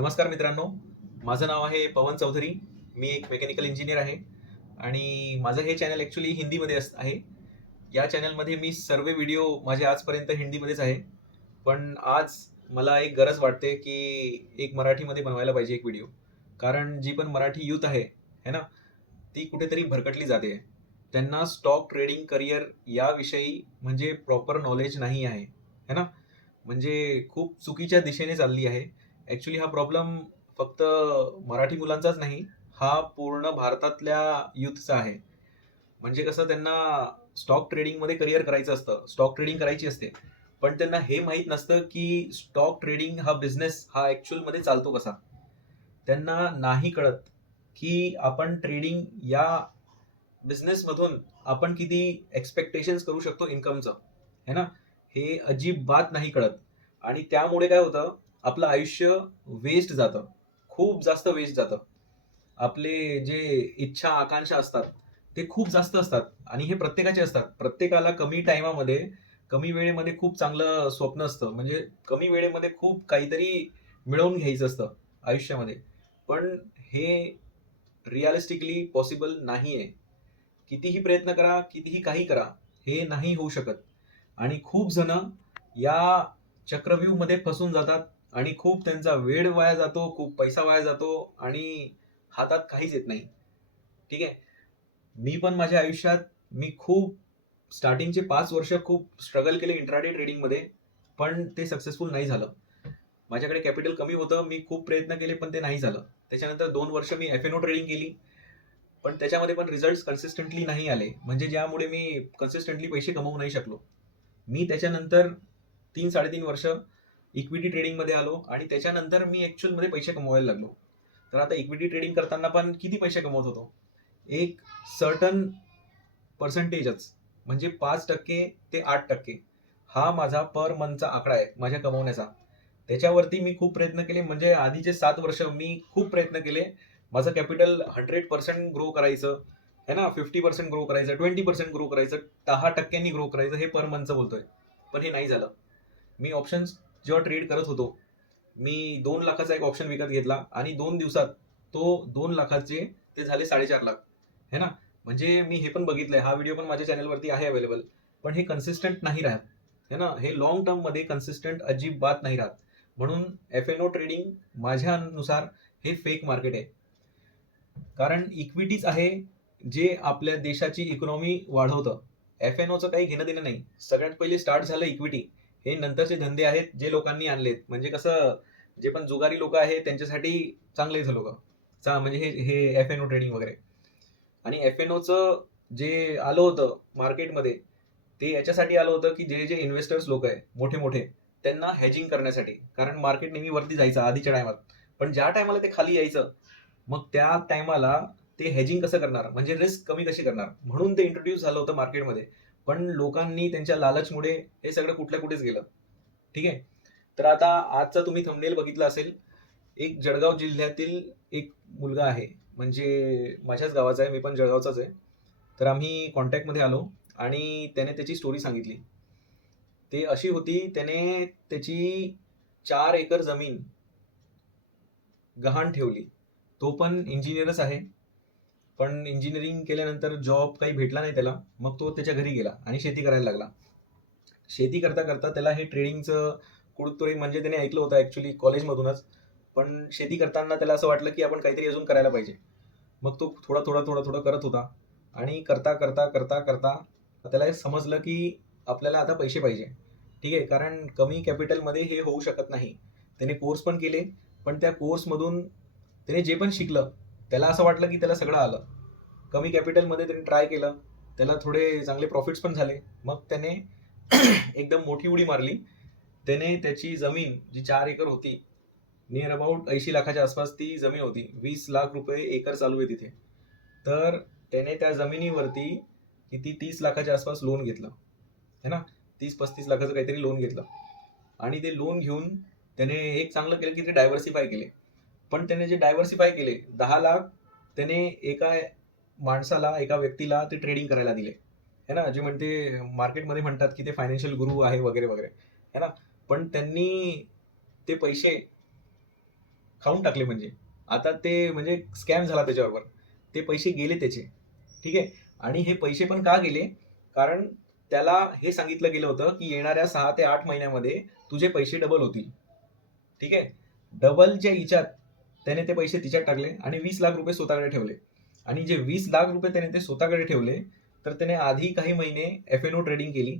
नमस्कार मित्रांनो, माझं नाव आहे पवन चौधरी. मी एक मेकॅनिकल इंजिनियर आहे आणि माझं हे चॅनल ॲक्च्युली हिंदीमध्ये आहे. या चॅनलमध्ये मी सर्व व्हिडिओ माझे आजपर्यंत हिंदीमध्येच आहे. पण आज मला एक गरज वाटते की एक मराठीमध्ये बनवायला पाहिजे एक व्हिडिओ. कारण जी पण मराठी यूथ आहे, है ना, ती कुठेतरी भरकटली जाते. त्यांना स्टॉक ट्रेडिंग करिअर याविषयी म्हणजे प्रॉपर नॉलेज नाही आहे, है ना. म्हणजे खूप चुकीच्या दिशेने चालली आहे. ॲक्च्युली हा प्रॉब्लेम फक्त मराठी मुलांचाच नाही, हा पूर्ण भारतातल्या यूथचा आहे. म्हणजे कसं त्यांना स्टॉक ट्रेडिंगमध्ये करिअर करायचं असतं, स्टॉक ट्रेडिंग करायची असते. पण त्यांना हे माहीत नसतं की स्टॉक ट्रेडिंग हा बिझनेस हा ॲक्चुअलमध्ये चालतो कसा. त्यांना नाही कळत की आपण ट्रेडिंग या बिझनेसमधून आपण किती एक्स्पेक्टेशन्स करू शकतो इन्कमचं, है ना. हे अजिबात नाही कळत. आणि त्यामुळे काय होतं, आपलं आयुष्य वेस्ट जातं, खूप जास्त वेस्ट जातं. आपले जे इच्छा आकांक्षा असतात ते खूप जास्त असतात आणि हे प्रत्येकाचे असतात. प्रत्येकाला कमी टाइमामध्ये, कमी वेळेमध्ये खूप चांगलं स्वप्न असतं. म्हणजे कमी वेळेमध्ये खूप काहीतरी मिळवून घ्यायचं असतं आयुष्यामध्ये. पण हे रिअलिस्टिकली पॉसिबल नाही आहे. कितीही प्रयत्न करा, कितीही काही करा, हे नाही होऊ शकत. आणि खूप जण या चक्रव्यूहमध्ये फसून जातात आणि खूप त्यांचा वेळ वाया जातो, खूप पैसा वाया जातो आणि हातात काहीच येत नाही. ठीक आहे. मी पण माझ्या आयुष्यात मी खूप स्टार्टिंगचे 5 वर्ष खूप स्ट्रगल केले इंट्राडे ट्रेडिंगमध्ये, पण ते सक्सेसफुल नाही झालं. माझ्याकडे कॅपिटल कमी होतं. मी खूप प्रयत्न केले, पण ते नाही झालं. त्याच्यानंतर 2 वर्ष मी एफ-एन-ओ ट्रेडिंग केली. पण त्याच्यामध्ये पण रिझल्ट्स कन्सिस्टंटली नाही आले. म्हणजे ज्यामुळे मी कन्सिस्टंटली पैसे कमवू नाही शकलो. मी त्याच्यानंतर 3-3.5 वर्ष इक्विटी ट्रेडिंगमध्ये आलो आणि त्याच्यानंतर मी ॲक्चुअलमध्ये पैसे कमवायला लागलो. तर आता इक्विटी ट्रेडिंग करताना पण किती पैसे कमवत होतो? एक सर्टन पर्सेंटेजच, म्हणजे 5% ते 8% हा माझा पर मंथचा आकडा आहे माझ्या कमवण्याचा. त्याच्यावरती मी खूप प्रयत्न केले. म्हणजे आधीचे 7 वर्ष मी खूप प्रयत्न केले. माझं कॅपिटल 100% ग्रो करायचं, है ना, 50% ग्रो करायचं, 20% ग्रो करायचं, 10% ग्रो करायचं, हे पर मंथचं बोलतोय. पण हे नाही झालं. मी ऑप्शन्स जेव्हा ट्रेड करत होतो, मी 2 लाखाचा एक ऑप्शन विकत घेतला आणि 2 दिवसात तो 2 लाखाचे ते झाले 4.5 लाख, है ना. म्हणजे मी हे पण बघितलंय, हा व्हिडिओ पण माझ्या चॅनलवरती आहे अवेलेबल. पण हे कन्सिस्टंट नाही राहत, है ना. हे लॉंग टर्म मध्ये कन्सिस्टंट अजिबात नाही राहत. म्हणून एफ-एन-ओ ट्रेडिंग माझ्यानुसार हे फेक मार्केट आहे. कारण इक्विटीज आहे जे आपल्या देशाची इकॉनॉमी वाढवतं. एफ-एन-ओचं काही घेणं देणं नाही. सगळ्यात पहिले स्टार्ट झालं इक्विटी. हे नंतरचे धंदे आहेत जे लोकांनी आणलेत. म्हणजे कसं, जे पण जुगारी लोक आहेत त्यांच्यासाठी चांगले लोक, म्हणजे हे हे एफ-एन-ओ ट्रेडिंग वगैरे. आणि एफ-एन-ओचं जे आलं होतं मार्केटमध्ये, ते याच्यासाठी आलं होतं की जे जे इन्व्हेस्टर्स लोक आहे मोठे मोठे, त्यांना हेजिंग करण्यासाठी. कारण मार्केट नेहमी वरती जायचं आधीच्या टायमात, पण ज्या टायमाला ते खाली यायचं, मग त्या टायमाला ते हेजिंग कसं करणार, म्हणजे रिस्क कमी कशी करणार, म्हणून ते इंट्रोड्यूस झालं होतं मार्केटमध्ये. पण लोकांनी त्यांच्या लालचमुळे हे सगळं कुठल्या कुठेच गेलं. ठीक आहे. तर आता आजचा तुम्ही थंबनेल बघितला असेल. एक जळगाव जिल्ह्यातील एक मुलगा आहे, म्हणजे माझ्याच गावाचा आहे, मी पण जळगावचाच आहे. तर आम्ही कॉन्टॅक्टमध्ये आलो आणि त्याने त्याची स्टोरी सांगितली. ते अशी होती, त्याने त्याची 4 एकर जमीन गहाण ठेवली. तो पण इंजिनियरच आहे. पण इंजिनिअरिंग केल्यानंतर जॉब काही भेटला नाही त्याला. मग तो त्याच्या घरी गेला आणि शेती करायला लागला. शेती करता करता त्याला हे ट्रेडिंगचं कुडतोरी, म्हणजे त्याने ऐकलं होतं ॲक्च्युली कॉलेजमधूनच. पण शेती करताना त्याला असं वाटलं की आपण काहीतरी अजून करायला पाहिजे. मग तो थोडा थोडा थोडा थोडा करत होता आणि करता करता करता करता त्याला हे समजलं की आपल्याला आता पैसे पाहिजे. ठीक आहे. कारण कमी कॅपिटलमध्ये हे होऊ शकत नाही. त्याने कोर्स पण केले, पण त्या कोर्समधून त्याने जे पण शिकलं, त्याला असं वाटलं की त्याला सगळं आलं. कमी कॅपिटलमध्ये त्याने ट्राय केलं, त्याला थोडे चांगले प्रॉफिट्स पण झाले. मग त्याने एकदम मोठी उडी मारली. त्याने त्याची जमीन जी 4 एकर होती, नियर अबाउट 80 लाखाच्या आसपास ती जमीन होती. 20 लाख रुपये एकर चालू आहे तिथे. तर त्याने त्या जमिनीवरती किती 30 लाखाच्या आसपास लोन घेतलं, है ना. 30-35 लाखाचं काहीतरी लोन घेतलं. आणि ते लोन घेऊन त्याने एक चांगलं केलं की ते डायव्हर्सिफाय केले. पण त्याने जे डायव्हर्सिफाय केले, 10 लाख त्याने एका माणसाला, एका व्यक्तीला ते ट्रेडिंग करायला दिले, है ना. जे म्हणते मार्केटमध्ये म्हणतात की ते फायनान्शियल गुरु आहे वगैरे वगैरे, है ना. पण त्यांनी ते पैसे खाऊन टाकले. म्हणजे आता ते म्हणजे स्कॅम झाला त्याच्याबरोबर, ते पैसे गेले त्याचे. ठीक आहे. आणि हे पैसे पण का गेले, कारण त्याला हे सांगितलं गेलं होतं की येणाऱ्या 6 ते 8 महिन्यामध्ये तुझे पैसे डबल होतील. ठीक आहे. डबलच्या हिच्यात त्याने ते पैसे तिच्यात टाकले आणि 20 लाख रुपये स्वतःकडे ठेवले. आणि जे 20 लाख रुपये त्याने ते स्वतःकडे ठेवले, तर त्याने आधी काही महिने F&O ट्रेडिंग केली.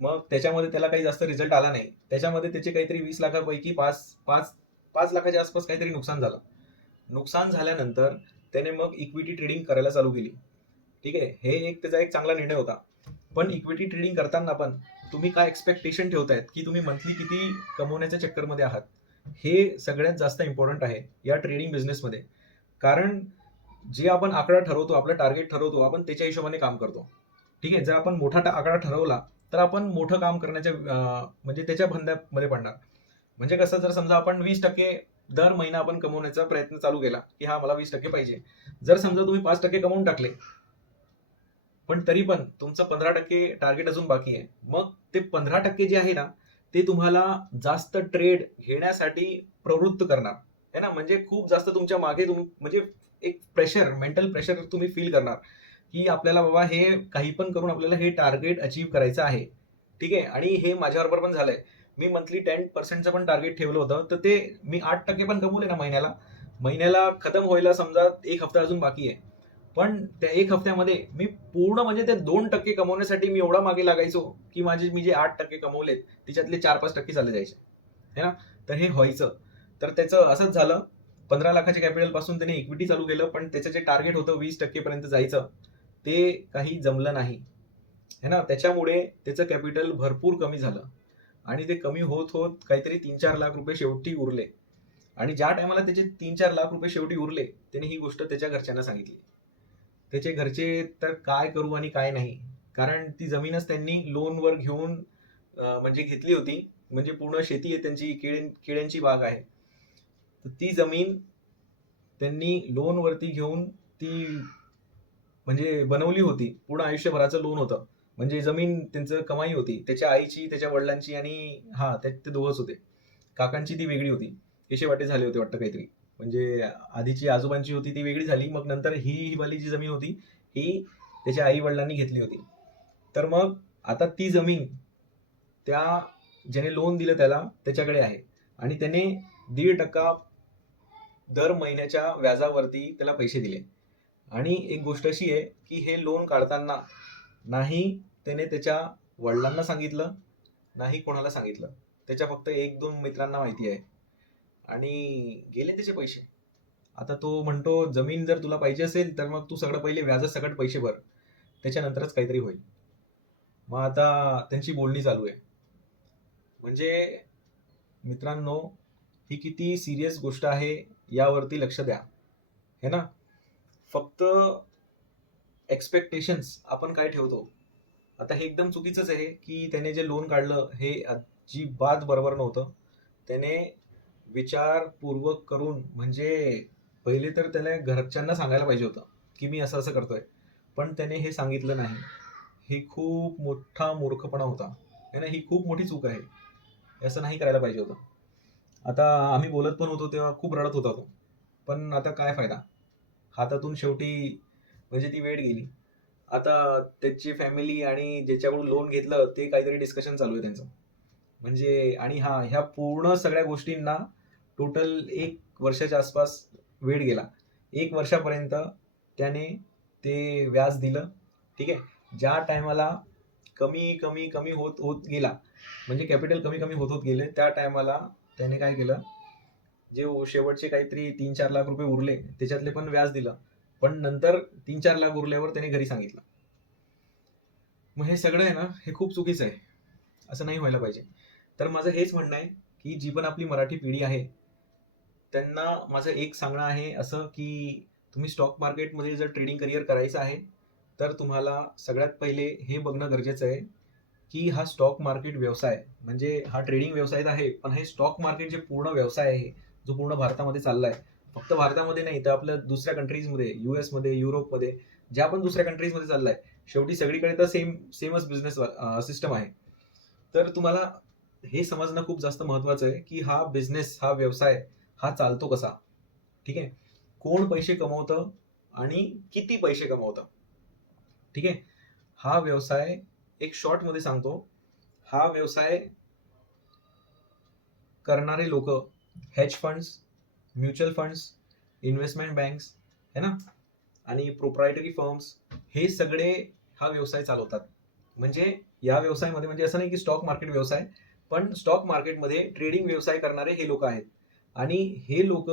मग त्याच्यामध्ये त्याला काही जास्त रिझल्ट आला नाही. त्याच्यामध्ये त्याचे काहीतरी 20 लाखापैकी 5 लाखाच्या आसपास काहीतरी नुकसान झालं. नुकसान झाल्यानंतर त्याने मग इक्विटी ट्रेडिंग करायला चालू केली. ठीक आहे. हे एक त्याचा एक चांगला निर्णय होता. पण इक्विटी ट्रेडिंग करताना पण तुम्ही काय एक्सपेक्टेशन ठेवतायत की तुम्ही मंथली किती कमवण्याच्या चक्करमध्ये आहात, हे सगळ्यात जास्त इम्पॉर्टंट आहे या ट्रेडिंग बिझनेसमध्ये. कारण जे आपण आकडा ठरवतो, आपलं टार्गेट ठरवतो, आपण त्याच्या हिशोबाने काम करतो. ठीक आहे. जर आपण मोठा आकडा ठरवला तर आपण मोठं काम करण्याच्या म्हणजे त्याच्या फंद्यामध्ये पडणार. म्हणजे कसं, जर समजा आपण 20% दर महिना आपण कमवण्याचा प्रयत्न चालू केला की हा मला 20% पाहिजे. जर समजा तुम्ही 5% कमवून टाकले, पण तरी पण तुमचं 15% टार्गेट अजून बाकी आहे. मग ते 15% जे आहे ना, ते तुम्हाला जास्त ट्रेड घेण्यासाठी प्रवृत्त करणार आहे ना. म्हणजे खूप जास्त तुमच्या मागे तुम्ही म्हणजे एक प्रेशर, मेंटल प्रेशर तुम्ही फील करणार की आपल्याला बाबा हे काही पण करून आपल्याला हे टार्गेट अचीव्ह करायचं आहे. ठीक आहे. आणि हे माझ्याबरोबर पण झालंय. मी मंथली 10% पण टार्गेट ठेवलं होतं, तर ते मी 8% पण कमवले ना महिन्याला. महिन्याला खतम व्हायला समजा 1 हफ्ता अजून बाकी आहे. पण त्या 1 हफ्त्यामध्ये मी पूर्ण म्हणजे ते 2% कमवण्यासाठी मी एवढा मागे लागायचो की मी जे 8% कमवलेत त्याच्यातले 4-5% चालले जायचे, है ना. तर हे व्हायचं. तर त्याचं असंच झालं. 15 लाखाच्या कॅपिटल पासून त्याने इक्विटी चालू केलं, पण त्याचं जे टार्गेट होतं 20% पर्यंत जायचं, ते काही जमलं नाही, है ना. त्याच्यामुळे त्याचं कॅपिटल भरपूर कमी झालं आणि ते कमी होत होत काहीतरी 3-4 लाख रुपये शेवटी उरले. आणि ज्या टायमाला त्याचे 3-4 लाख रुपये शेवटी उरले, त्याने ही गोष्ट त्याच्या घरच्यांना सांगितली. त्याचे घरचे तर काय करू आणि काय नाही, कारण ती जमीनच त्यांनी लोनवर घेऊन म्हणजे घेतली होती. म्हणजे पूर्ण शेती आहे त्यांची, केळ्यांची बाग आहे. तर ती जमीन त्यांनी लोनवरती घेऊन ती म्हणजे बनवली होती. पूर्ण आयुष्यभराचं लोन होतं. म्हणजे जमीन त्यांचं कमाई होती. त्याच्या आईची, त्याच्या वडिलांची आणि ते दोघंच होते. काकांची ती वेगळी होती. केशेवाटे झाले होते वाटतं काहीतरी. म्हणजे आधीची आजोबांची होती ती वेगळी झाली. मग नंतर ही वाली जी जमीन होती, ही त्याच्या आई वडिलांनी घेतली होती. तर मग आता ती जमीन त्या ज्याने लोन दिलं त्याच्याकडे आहे आणि त्याने 1.5% दर महिन्याच्या व्याजावरती त्याला पैसे दिले. आणि एक गोष्ट अशी आहे की हे लोन काढताना नाही त्याने त्याच्या वडिलांना सांगितलं, नाही कोणाला सांगितलं. त्याच्या फक्त 1-2 मित्रांना माहिती आहे. आणि गेले त्याचे पैसे. आता तो म्हणतो जमीन जर तुला पाहिजे असेल तर मग तू सगळं पहिले व्याजासकट पैसे भर, त्याच्यानंतरच काहीतरी होईल. मग आता त्यांची बोलणी चालू आहे. म्हणजे मित्रांनो, ही किती सिरियस गोष्ट आहे यावरती लक्ष द्या, है ना. फक्त एक्सपेक्टेशन्स आपण काय ठेवतो. आता हे एकदम चुकीचंच आहे की त्याने जे लोन काढलं हे अजिबात बरोबर नव्हतं. त्याने विचारपूर्वक करून म्हणजे पहिले तर त्याने घरच्यांना सांगायला पाहिजे होतं की मी असं असं करतोय, पण त्याने हे सांगितलं नाही. ही खूप मोठा मूर्खपणा होता, है ना. ही खूप मोठी चूक आहे. असं नाही करायला पाहिजे होतं. आता आम्ही बोलत पण होतो तेव्हा खूप रडत होता तो. पण आता काय फायदा, हातातून शेवटी म्हणजे ती वेळ गेली. आता त्याची फॅमिली आणि ज्याच्याकडून लोन घेतलं ते काहीतरी डिस्कशन चालू आहे त्यांचं. म्हणजे आणि ह्या पूर्ण सगळ्या गोष्टींना टोटल 1 वर्षाच्या आसपास वेळ गेला. 1 वर्षापर्यंत त्याने ते व्याज दिलं. ठीक आहे. ज्या टायमाला कमी कमी कमी होत होत गेला, म्हणजे कॅपिटल कमी कमी होत होत गेले, त्या टायमाला त्याने काय केलं, जे शेवटचे काहीतरी 3-4 लाख रुपये उरले त्याच्यातले पण व्याज दिलं. पण नंतर 3-4 लाख उरल्यावर त्याने घरी सांगितलं. मग हे सगळं आहे ना, हे खूप चुकीचं आहे. असं नाही व्हायला पाहिजे. तर माझं हेच म्हणणं आहे की जी पण आपली मराठी पिढी आहे त्यांना माझं एक सांगणं आहे असं की तुम्ही स्टॉक मार्केटमध्ये जर ट्रेडिंग करिअर करायचं आहे, तर तुम्हाला सगळ्यात पहिले हे बघणं गरजेचं आहे की हा स्टॉक मार्केट व्यवसाय म्हणजे हा ट्रेडिंग व्यवसाय आहे, पण हे स्टॉक मार्केट जे पूर्ण व्यवसाय आहे जो पूर्ण भारतामध्ये चाललाय, फक्त भारतामध्ये नाही तर आपल्या दुसऱ्या कंट्रीजमध्ये, US मध्ये, युरोपमध्ये, ज्या पण दुसऱ्या कंट्रीजमध्ये चाललाय, शेवटी सगळीकडे तर सेमच बिझनेस सिस्टम आहे. तर तुम्हाला हे समजणं खूप जास्त महत्वाचं आहे की हा बिझनेस, हा व्यवसाय हा चालतो कसा, ठीक आहे, कोण पैसे कमवतं आणि किती पैसे कमवतं, ठीक आहे. हा व्यवसाय एक शॉर्ट मध्ये सांगतो, हा व्यवसाय करणारे लोक hedge funds, mutual funds, investment banks है ना, आणि प्रोप्रायटरी फर्म्स, हे सगळे हा व्यवसाय चालवतात. म्हणजे या व्यवसायामध्ये म्हणजे असं नाही की स्टॉक मार्केट व्यवसाय, पण स्टॉक मार्केटमध्ये ट्रेडिंग व्यवसाय करणारे हे लोक आहेत. आणि हे लोक,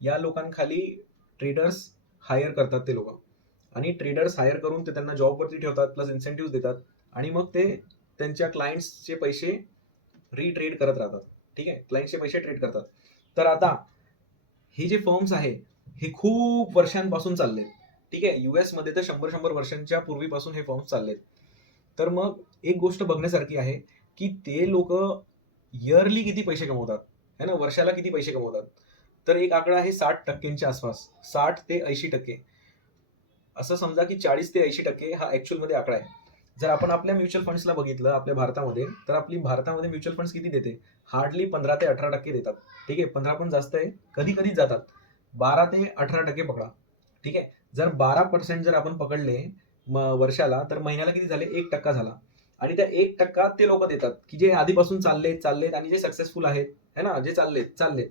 या लोकांखाली ट्रेडर्स हायर करतात ते लोक, आणि ट्रेडर्स हायर करून ते त्यांना जॉबवरती ठेवतात, प्लस इन्सेंटिव्ह देतात, आणि मग ते त्यांच्या क्लायंट्सचे पैसे रिट्रेड करत राहतात, ठीक आहे, क्लायंटचे पैसे ट्रेड करतात. तर आता हे जे फर्म्स आहे हे खूप वर्षांपासून चाललेत, ठीक आहे. युएस मध्ये तर 100 वर्षांच्या पूर्वीपासून हे फर्म्स चाललेत. तर मग एक गोष्ट बघण्यासारखी आहे की ते लोक इयरली किती पैसे कमवतात, है ना, वर्षाला किती पैसे कमवतात. तर एक आकडा आहे 60% आसपास, 60 ते 80%. असं समजा की 40 ते 80% हा ऍक्च्युअल मध्ये आकडा आहे. जर आपण आपल्या म्युच्युअल फंड्सला बघितलं आपल्या भारतामध्ये, तर आपली भारतामध्ये म्युच्युअल फंड्स किती देते, हार्डली 15 ते 18% देतात, ठीक आहे. 15 पण जास्त आहे, कधी कधी जातात 12 ते 18% पकडा, ठीक आहे. जर 12% जर आपण पकडले वर्षाला, तर महिन्याला किती झाले, 1% झाला. आणि त्या 1% ते लोक देतात की जे आधीपासून चाललेत आणि जे सक्सेसफुल आहेत, है ना, जे चाललेत.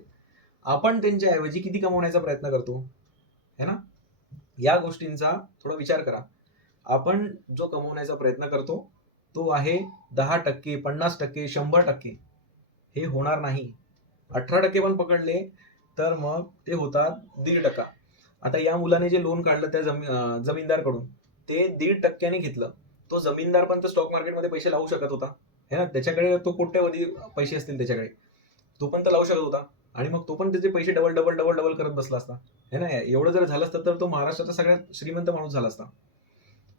आपण त्यांच्या ऐवजी किती कमवण्याचा प्रयत्न करतो, है ना. या गोष्टींचा थोडा विचार करा. आपण जो कमवण्याचा प्रयत्न करतो तो आहे 10%, 50%, 100%. हे होणार नाही. 18% पण पकडले तर मग ते होतात 1.5%. आता या मुलाने जे लोन काढलं त्या जमीनदारकडून, ते 1.5% घेतलं. तो जमीनदार पण तर स्टॉक मार्केटमध्ये पैसे लावू शकत होता, है ना. त्याच्याकडे तो कोट्यवधी पैसे असतील त्याच्याकडे, तो पण तर लावू शकत होता. आणि मग तो पण त्याचे पैसे डबल डबल डबल डबल करत बसला असता, है ना. एवढं जर झालं असतं तर तो महाराष्ट्राचा सगळ्यात श्रीमंत माणूस झाला असता.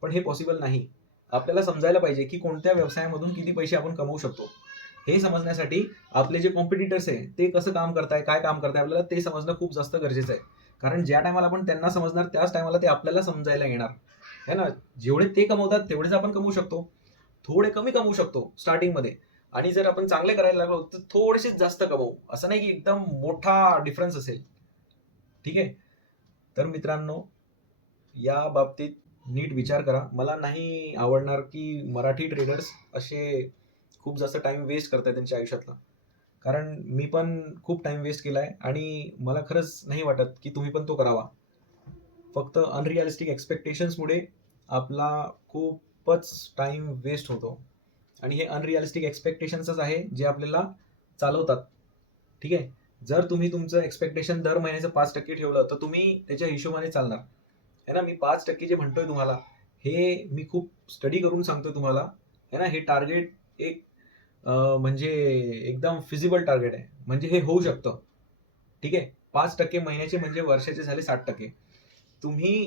पण हे पॉसिबल नाही. आपल्याला समजायला पाहिजे की कोणत्या व्यवसायामधून किती पैसे आपण कमवू शकतो. हे समजण्यासाठी आपले जे कॉम्पिटिटर्स आहे ते कसं काम करताय, काय काम करताय, आपल्याला ते समजणं खूप जास्त गरजेचं आहे. कारण ज्या टायमाला आपण त्यांना समजणार त्याच टायमाला ते आपल्याला समजायला येणार, है ना. जेवढे ते कमवतात तेवढेच आपण कमवू शकतो, थोडे कमी कमवू शकतो स्टार्टिंग मध्ये. आणि जर आपण चांगले करायला लागलो तर थोडेसेच जास्त कमवू, असं नाही की एकदम मोठा डिफरन्स असेल, ठीक आहे. तर मित्रांनो, या बाबतीत नीट विचार करा. मला नाही आवडणार की मराठी ट्रेडर्स असे खूप जास्त टाइम वेस्ट करतायत त्यांच्या आयुष्यातला. कारण मी पण खूप टाइम वेस्ट केलाय आणि मला खरंच नाही वाटत की तुम्ही पण तो करावा. फक्त अनरिअलिस्टिक एक्सपेक्टेशन्समुळे आपला खूपच टाइम वेस्ट होतो. आणि हे अनरिअलिस्टिक एक्सपेक्टेशन्सच आहे जे आपल्याला चालवतात, ठीक आहे. जर तुम्ही तुमचं एक्सपेक्टेशन दर महिन्याचं 5% ठेवलं तर तुम्ही त्याच्या हिशोबाने चालणार, है ना. मी 5% जे म्हणतोय तुम्हाला, हे मी खूप स्टडी करून सांगतोय तुम्हाला, है ना. हे टार्गेट एक म्हणजे एकदम फिजिबल टार्गेट आहे, म्हणजे हे होऊ शकतं, ठीक आहे. 5% महिन्याचे म्हणजे वर्षाचे झाले 60%. तुम्ही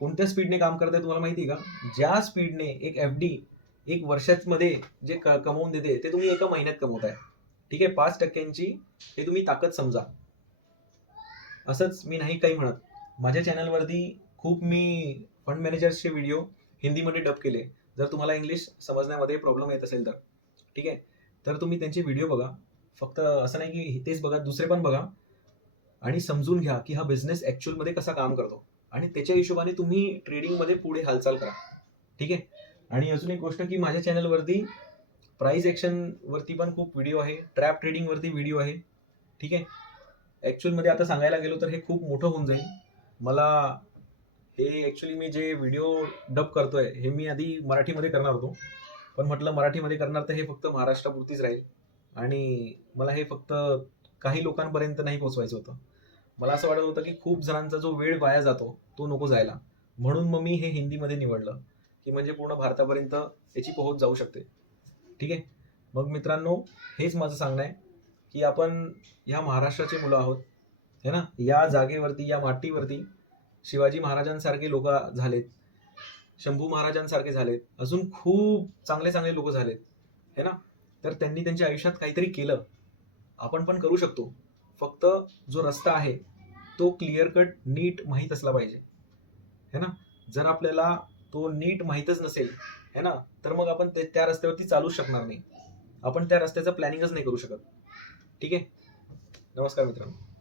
कोणत्या स्पीडने काम करताय तुम्हाला माहिती आहे का? ज्या स्पीडने एक एफडी एक वर्षामध्ये जे कमवून देते ते तुम्ही एका महिन्यात कमवताय, ठीक आहे. 5%ची हे तुम्ही ताकद समजा. असंच मी नाही काही म्हणत. माझ्या चॅनलवरती खूप मी फंड मॅनेजर्सचे व्हिडिओ हिंदीमध्ये डब केले. जर तुम्हाला इंग्लिश समजण्यामध्ये प्रॉब्लेम येत असेल तर, ठीक आहे, तर तुम्ही त्यांचे व्हिडिओ बघा. फक्त असं नाही की तेच बघा, दुसरे पण बघा आणि समजून घ्या की हा बिझनेस ऍक्च्युअल मध्ये कसा काम करतो, आणि त्याच्या हिशोबाने तुम्ही ट्रेडिंग मध्ये पुढे हालचाल करा, ठीक आहे. आणि अजून एक गोष्ट की माझ्या चॅनलवरती प्राइस ऍक्शन वरती पण खूप व्हिडिओ आहे, ट्रॅप ट्रेडिंग वरती व्हिडिओ आहे, ठीक आहे. ऍक्च्युअल मध्ये आता सांगायला गेलो तर हे खूप मोठं होऊन जाईल. मला हे ऍक्च्युअली मी जे व्हिडिओ डब करतोय हे मी आधी मराठीमध्ये करणार होतो, पण म्हटलं मराठीमध्ये करणार तर हे फक्त महाराष्ट्रापुरतीच राहील, आणि मला हे फक्त काही लोकांपर्यंत नाही पोहोचवायचं होतं. मला असं वाटत होतं की खूप जणांचा जो वेळ वाया जातो तो नको जायला, म्हणून मग मी हे हिंदीमध्ये निवडलं की म्हणजे पूर्ण भारतापर्यंत याची पोहोच जाऊ शकते, ठीक आहे. मग मित्रांनो, हेच माझं सांगणं आहे की आपण ह्या महाराष्ट्राचे मुलं आहोत, है ना. या जागेवरती, या मातीवरती शिवाजी महाराजांसारखे लोक झालेत, शंभू महाराजांसारखे झालेत, अजून खूप चांगले चांगले लोक झालेत, है ना. तर त्यांनी त्यांच्या आयुष्यात काहीतरी केलं, आपण पण करू शकतो. फक्त जो रस्ता आहे तो क्लिअर कट नीट माहीत असला पाहिजे, है ना. जर आपल्याला तो नीट माहीतच नसेल, है ना, तर मग आपण त्या रस्त्यावरती चालूच शकणार नाही. आपण त्या रस्त्याचं प्लॅनिंगच नाही करू शकत, ठीक आहे. नमस्कार मित्रांनो.